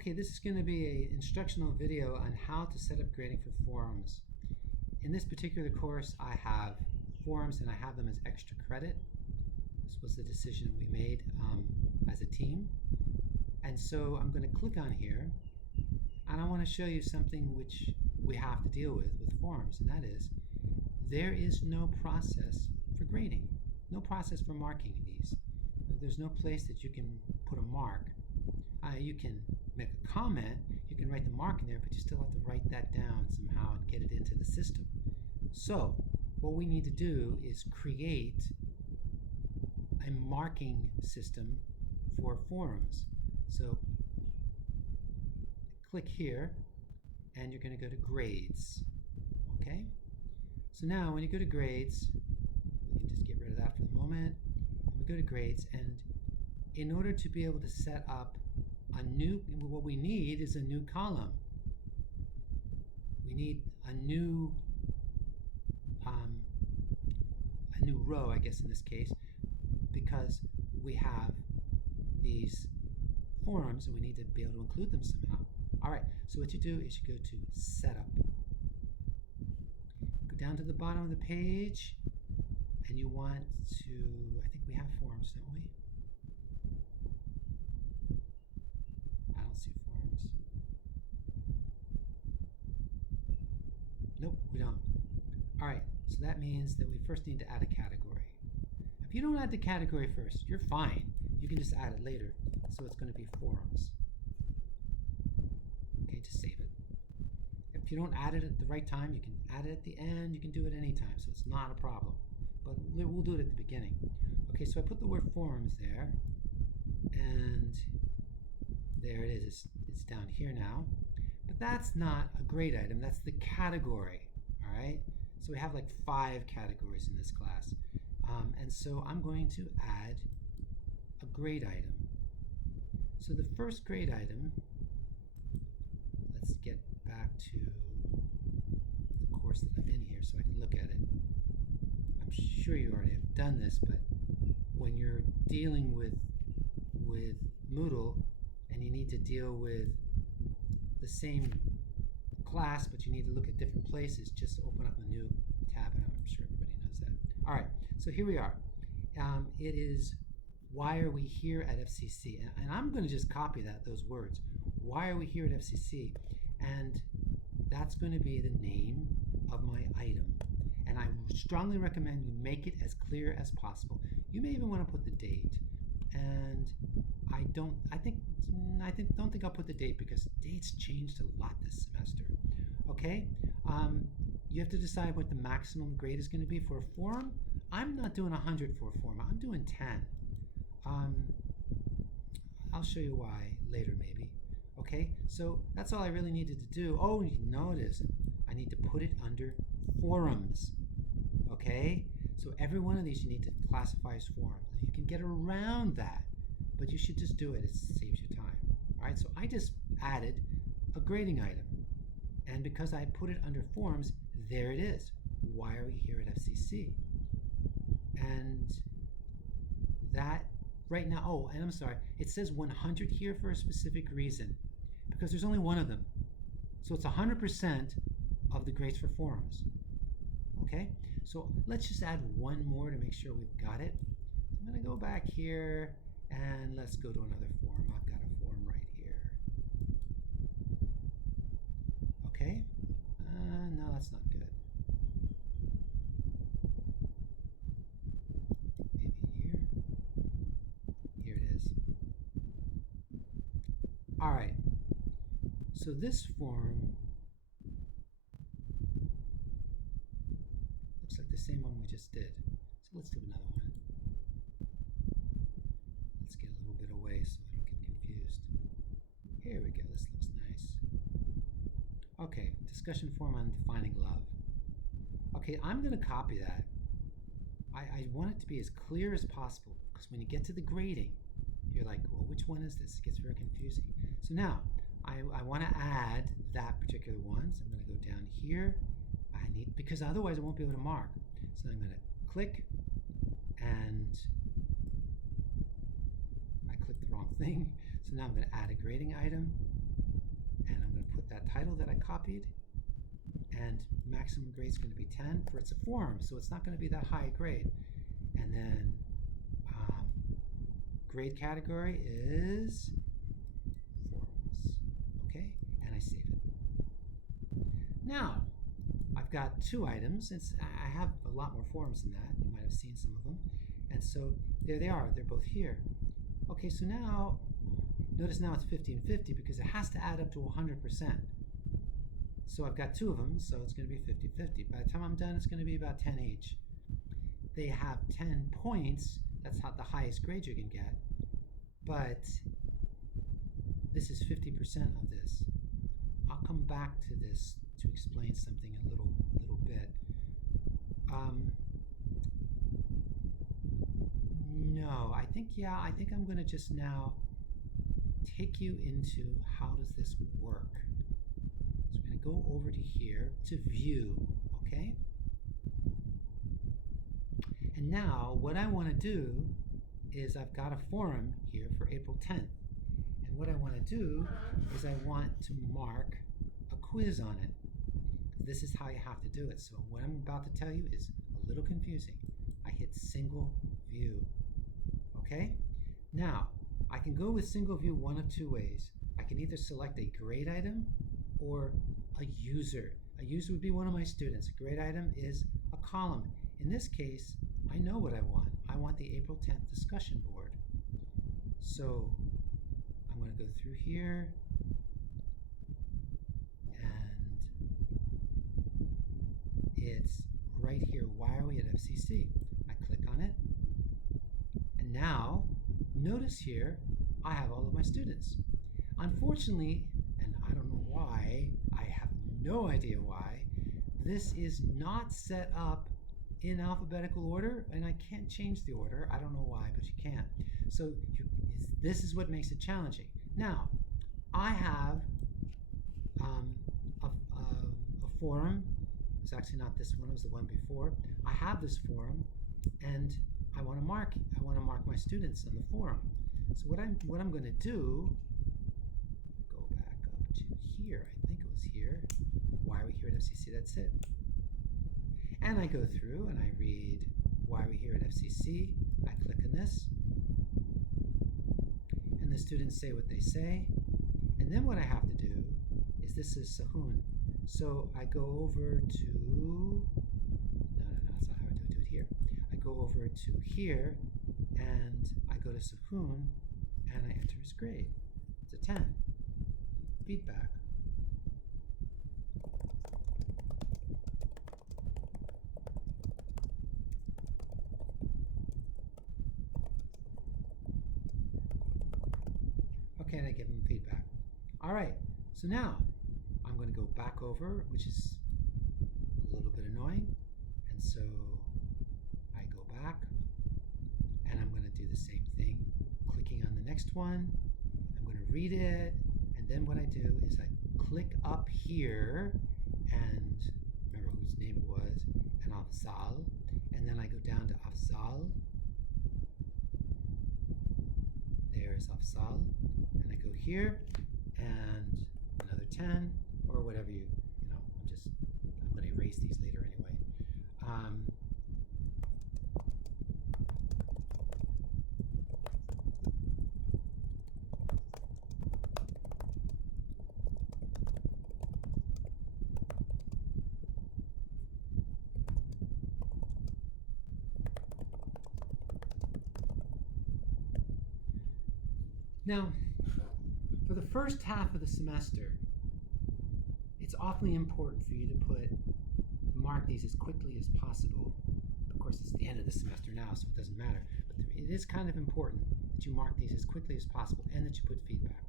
Okay, this is going to be an instructional video on how to set up grading for forums. In this particular course, I have forums and I have them as extra credit. This was the decision we made as a team. And so I'm going to click on here and I want to show you something which we have to deal with forums, and that is there is no process for grading, no process for marking these. There's no place that you can put a mark. You can make a comment, you can write the mark in there, but you still have to write that down somehow and get it into the system. So what we need to do is create a marking system for forums. So click here and you're going to go to grades. Okay, so now when you go to grades, we can just get rid of that for the moment. We go to grades, and in order to be able to set up what we need is a new column. We need a new row, I guess in this case, because we have these forums and we need to be able to include them somehow. All right, so what you do is you go to Setup. Go down to the bottom of the page, and you want to, I think we have forums, don't we? I don't see forums. Nope, we don't. All right, so that means that we first need to add a category. If you don't add the category first, you're fine. You can just add it later. So it's going to be forums. Okay, to save it. If you don't add it at the right time, you can add it at the end. You can do it anytime, so it's not a problem. But we'll do it at the beginning. Okay, so I put the word forums there, and there it is. It's down here now. But that's not a grade item. That's the category. All right. So we have like 5 categories in this class. And so I'm going to add a grade item. So the first grade item, let's get back to the course that I'm in here so I can look at it. I'm sure you already have done this, but when you're dealing with Moodle and you need to deal with the same class, but you need to look at different places, just open up a new tab, and I'm sure everybody knows that. All right, so here we are. It is, why are we here at FCC? And I'm going to just copy those words. Why are we here at FCC? And that's going to be the name of my item. And I strongly recommend you make it as clear as possible. You may even want to put the date. And I don't think I'll put the date because dates changed a lot this semester. Okay, you have to decide what the maximum grade is going to be for a forum. I'm not doing 100 for a forum. I'm doing 10. I'll show you why later maybe. Okay, so that's all I really needed to do. Oh, you notice I need to put it under forums. Okay, so every one of these you need to classify as forums. Now you can get around that, but you should just do it. It saves you time. All right, so I just added a grading item, and because I put it under forums, there it is. Why are we here at FCC? And that right now, oh, and I'm sorry, it says 100 here for a specific reason, because there's only one of them. So it's 100% of the grades for forums. Okay, so let's just add one more to make sure we've got it. I'm going to go back here and let's go to another forum. I've got a forum right here. Okay, no, that's not good. Maybe here. Here it is. All right, so this forum looks like the same one we just did. So let's do another one. Let's get a little bit away so I don't get confused. Here we go, this looks nice. Okay, discussion forum on defining love. Okay, I'm going to copy that. I want it to be as clear as possible, because when you get to the grading, you're like, well, which one is this? It gets very confusing. So now, I want to add that particular one. So I'm going to go down here. Because otherwise I won't be able to mark. So I'm going to click, and I clicked the wrong thing. So now I'm going to add a grading item. title that I copied, and maximum grade is going to be 10 for it's a forum, so it's not going to be that high a grade. And then grade category is forums. Okay, and I save it. Now, I've got 2 items. I have a lot more forums than that. You might have seen some of them. And so there they are. They're both here. Okay, so now, notice now it's 50 and 50 because it has to add up to 100%. So I've got 2 of them, so it's going to be 50-50. By the time I'm done, it's going to be about 10 each. They have 10 points. That's how the highest grade you can get. But this is 50% of this. I'll come back to this to explain something a little bit. No, I think I'm going to just now take you into how does this work. So I'm going to go over to here to view, okay? And now what I want to do is I've got a forum here for April 10th. And what I want to do is I want to mark a quiz on it. This is how you have to do it. So what I'm about to tell you is a little confusing. I hit single view. Okay? Now, I can go with single view one of 2 ways. I can either select a grade item or a user. A user would be one of my students. A grade item is a column. In this case, I know what I want. I want the April 10th discussion board. So I'm going to go through here and it's right here. Why are we at FCC? I click on it. And now, notice here, I have all of my students. Unfortunately, and I don't know why, I have no idea why, this is not set up in alphabetical order, and I can't change the order. I don't know why, but you can. So this is what makes it challenging. Now, I have a forum. It's actually not this one, it was the one before. I have this forum, and I want to mark my students on the forum. So what I'm going to do, go back up to here. I think it was here. Why are we here at FCC? That's it. And I go through and I read why are we here at FCC. I click on this, and the students say what they say. And then what I have to do is this is Sahun. So I go over to no, that's not how I do it here. I go over to here and I go to Sahun and I enter his grade. It's a 10. Feedback. Okay, and I give him feedback. All right, so now I'm going to go back over, which is a little bit annoying. And so I go back and I'm going to do the same thing, clicking on the next one. I'm going to read it, and then what I do is I click up here and remember whose name it was, and Afzal, and then I go down to Afzal. There's Afzal, and I go here and another 10 or whatever you know. I'm going to erase these later anyway. Now, for the first half of the semester, it's awfully important for you to mark these as quickly as possible. Of course, it's the end of the semester now, so it doesn't matter. But it is kind of important that you mark these as quickly as possible and that you put feedback.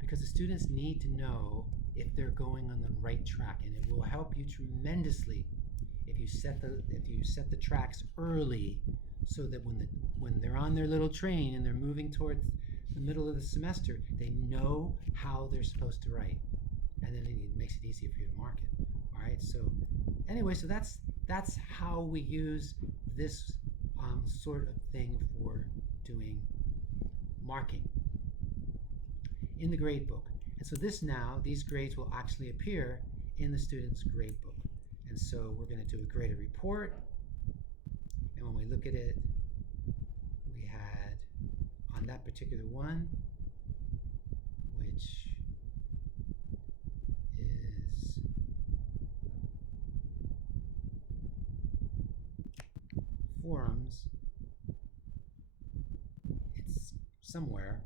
Because the students need to know if they're going on the right track, and it will help you tremendously if you set the tracks early, so that when they're on their little train and they're moving towards the middle of the semester, they know how they're supposed to write, and then it makes it easier for you to mark it. All right. So anyway, so that's how we use this sort of thing for doing marking in the grade book. And so these grades will actually appear in the student's grade book. And so we're going to do a graded report. And when we look at it, we had on that particular one, which is forums, it's somewhere,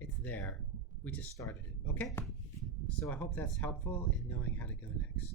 it's there. We just started it, okay? So I hope that's helpful in knowing how to go next.